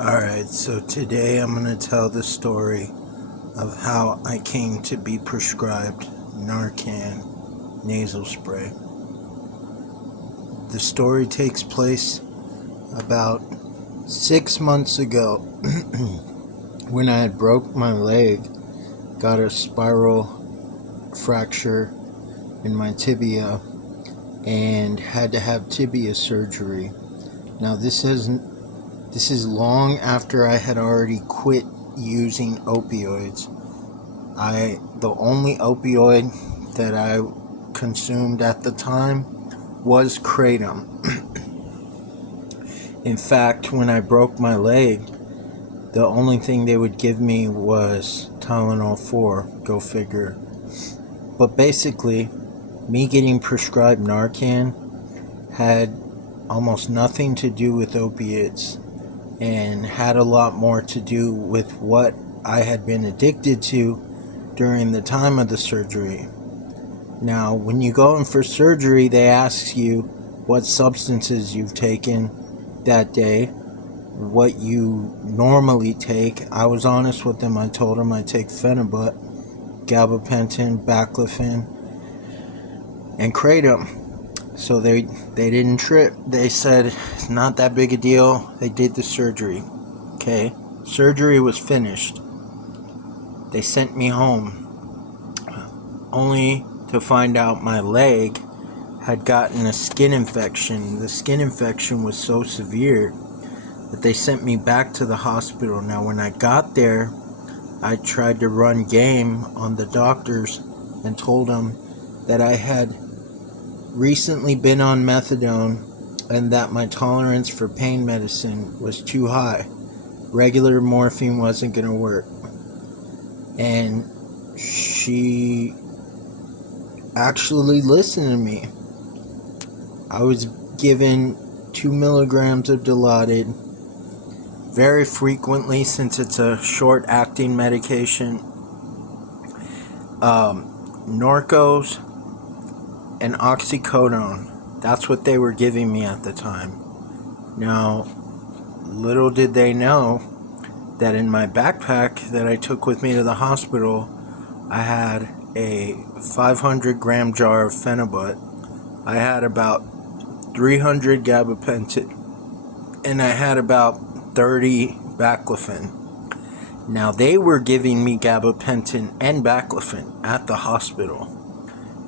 Alright, so today I'm going to tell the story of how I came to be prescribed Narcan nasal spray. The story takes place about 6 months ago when I had broke my leg, got a spiral fracture in my tibia, and had to have tibia surgery. Now this is long after I had already quit using opioids. The only opioid that I consumed at the time was kratom. In fact, when I broke my leg, the only thing they would give me was Tylenol 4, go figure. But basically, me getting prescribed Narcan had almost nothing to do with opiates and had a lot more to do with what I had been addicted to during the time of the surgery. Now, when you go in for surgery, they ask you what substances you've taken that day, what you normally take. I was honest with them. I told them I take Phenibut, gabapentin, baclofen, and kratom. So they didn't trip. They said it's not that big a deal. They did the surgery. Okay, surgery was finished. They sent me home, only to find out my leg had gotten a skin infection. The skin infection was so severe that they sent me back to the hospital. Now, when I got there, I tried to run game on the doctors and told them that I had recently been on methadone and that my tolerance for pain medicine was too high. Regular morphine wasn't going to work. And she actually listened to me. I was given 2 milligrams of Dilaudid very frequently since it's a short-acting medication. Norcos and oxycodone. That's what they were giving me at the time. Now, little did they know that in my backpack that I took with me to the hospital, I had a 500-gram jar of Phenibut. I had about 300 gabapentin, and I had about 30 baclofen. Now, they were giving me gabapentin and baclofen at the hospital.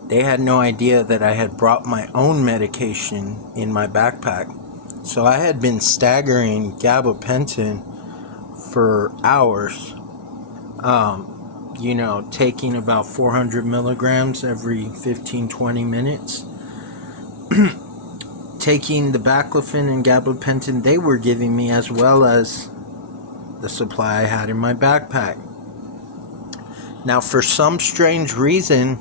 They had no idea that I had brought my own medication in my backpack. So I had been staggering gabapentin for hours, taking about 400 milligrams every 15-20 minutes. Taking the baclofen and gabapentin they were giving me, as well as the supply I had in my backpack. Now, for some strange reason,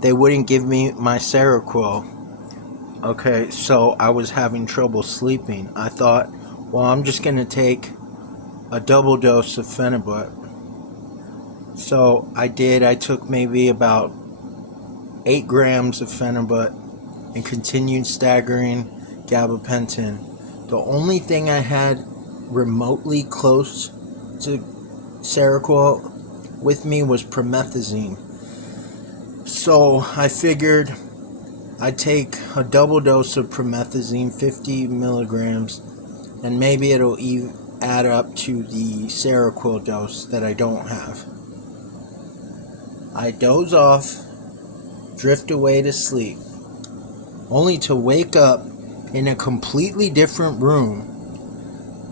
they wouldn't give me my Seroquel. Okay, so I was having trouble sleeping. I thought, well, I'm just going to take a double dose of Phenibut. So I did. I took maybe about 8 grams of Phenibut and continued staggering gabapentin. The only thing I had remotely close to Seroquel with me was promethazine. So I figured I'd take a double dose of promethazine, 50 milligrams, and maybe it'll add up to the Seroquel dose that I don't have. I doze off, drift away to sleep, only to wake up in a completely different room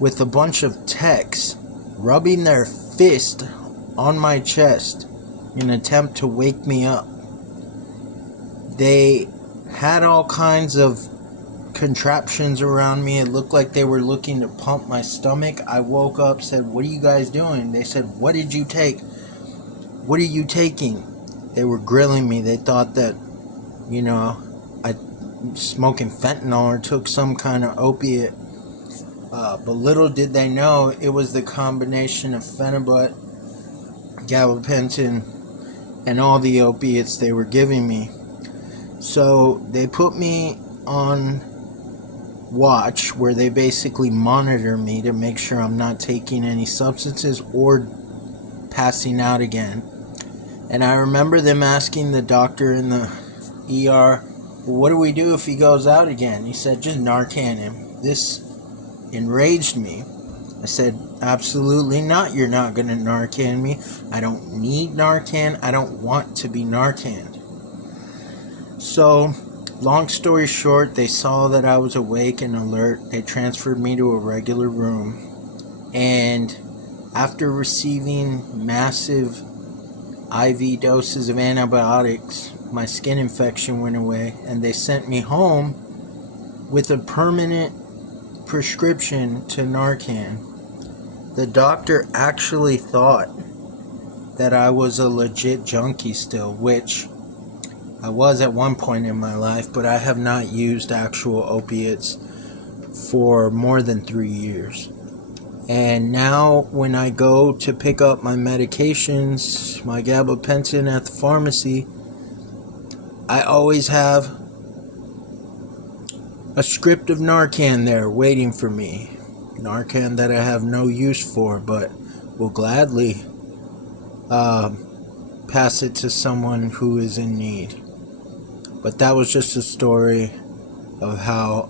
with a bunch of techs rubbing their fist on my chest in an attempt to wake me up. They had all kinds of contraptions around me. It looked like they were looking to pump my stomach. I woke up, said, "What are you guys doing?" They said, "What did you take? What are you taking?" They were grilling me. They thought that, I smoking fentanyl or took some kind of opiate. But little did they know it was the combination of Phenibut, gabapentin, and all the opiates they were giving me. So they put me on watch where they basically monitor me to make sure I'm not taking any substances or passing out again. And I remember them asking the doctor in the ER, well, what do we do if he goes out again? He said, just Narcan him. This enraged me. I said, absolutely not. You're not going to Narcan me. I don't need Narcan. I don't want to be Narcaned. So, long story short, they saw that I was awake and alert. They transferred me to a regular room. And after receiving massive IV doses of antibiotics, my skin infection went away, and they sent me home with a permanent prescription to Narcan. The doctor actually thought that I was a legit junkie still, which I was at one point in my life, but I have not used actual opiates for more than 3 years. And now when I go to pick up my medications, my gabapentin at the pharmacy, I always have a script of Narcan there waiting for me. Narcan that I have no use for, but will gladly pass it to someone who is in need. But that was just a story of how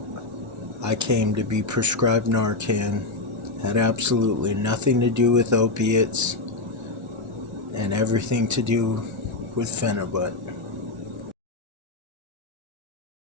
I came to be prescribed Narcan. Had absolutely nothing to do with opiates and everything to do with Phenibut.